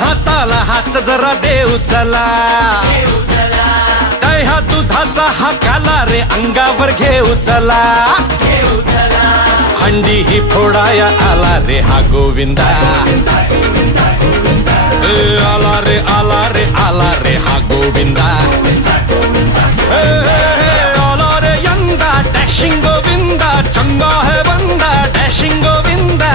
हाताला हात जरा देऊ चला, ह्या दुधाचा हा काला रे अंगावर घेऊ चला, हंडी ही फोडाया आला रे हा गोविंदा, आला रे आला रे आला रे हा गोविंदा, आला रे यंदा डॅशिंग गोविंदा, चंगा है बंदा डॅशिंग गोविंदा.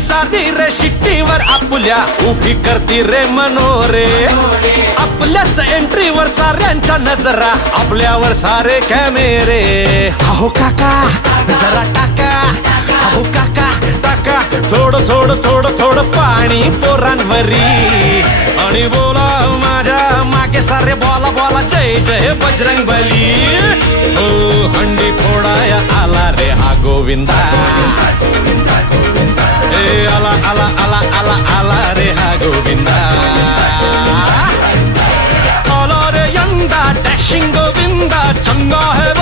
साधी रे शिट्टीवर आपुल्या उभी करती रे मनोरे, आपल्याच एंट्रीवर साऱ्यांच्या नजरा, आपल्यावर सारे कॅमेरे. अहो काका जरा टाका, अहो काका टाका थोडं थोडं थोडं थोडं पाणी पोरांवरी, आणि बोला माझ्या मागे सारे बोला बोला जय जय बजरंग बली. हो हंडी फोडाया आला रे हा गोविंदा, आला आला आला आला आला रे हा गोविंदा, आला रे यंदा डॅशिंग गोविंदा, चंगा है